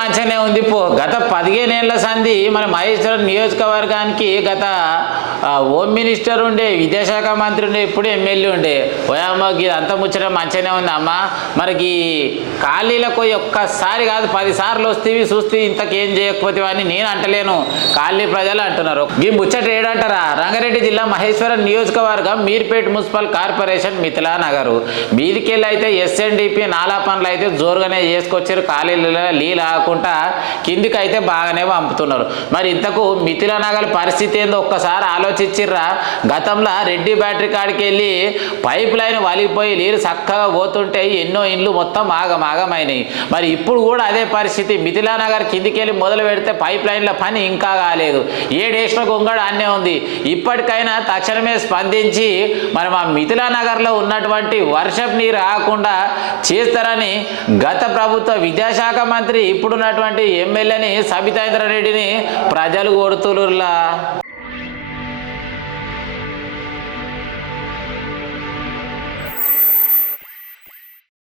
మంచిగానే ఉంది పో. గత 15 ఏళ్ల సంధి మన మహేశ్వరం నియోజకవర్గానికి గత హోమ్ మినిస్టర్ ఉండే, విద్యాశాఖ మంత్రి ఉండే, ఇప్పుడు ఎమ్మెల్యే ఉండే. ఓయమ్మకి అంత ముచ్చట మంచిగానే ఉంది అమ్మ. మనకి ఖాళీలకు ఒక్కసారి కాదు 10 సార్లు వస్తేవి చూస్తే ఇంతకేం చేయకపోతే అని నేను అంటలేను, ఖాళీ ప్రజలు అంటున్నారు. ఈ ముచ్చట ఏడంటారా? రంగారెడ్డి జిల్లా మహేశ్వరం నియోజకవర్గం మీర్పేట మున్సిపల్ కార్పొరేషన్ మిథిలా నగర్ మీదికెళ్ళి అయితే ఎస్ఎన్డిపి నాలా పనులు అయితే జోరుగానే చేసుకొచ్చారు. ఖాళీలలో నీళ్ళు ఆకుండా కిందికి అయితే బాగానే పంపుతున్నారు. మరి ఇంతకు మిథిలా నగర్ పరిస్థితి ఏందో ఒక్కసారి ఆలోచించిర్రా? గతంలో రెడ్డి బ్యాటరీ కాడికి వెళ్ళి పైప్ లైన్ వలిగిపోయి నీరు చక్కగా పోతుంటే ఎన్నో ఇండ్లు మొత్తం ఆగమైనాయి. మరి ఇప్పుడు కూడా అదే పరిస్థితి. మిథిలా నగర్ కిందికి వెళ్ళి మొదలు పెడితే పైప్ లైన్ల పని ఇంకా కాలేదు. 7 ఏళ్ల గొంగడు అన్నే ఉంది. ఇప్పటికైనా తక్షణమే స్పందించి మరి మా మిథిలా నగర్లో ఉన్నటువంటి వర్షపు నీరు ఆగకుండా చేస్తారని గత ప్రభుత్వ విద్యాశాఖ మంత్రి ఇప్పుడున్నటువంటి ఎమ్మెల్యేని సబితా ఇంద్రారెడ్డిని ప్రజలు కోరుతుర్లా.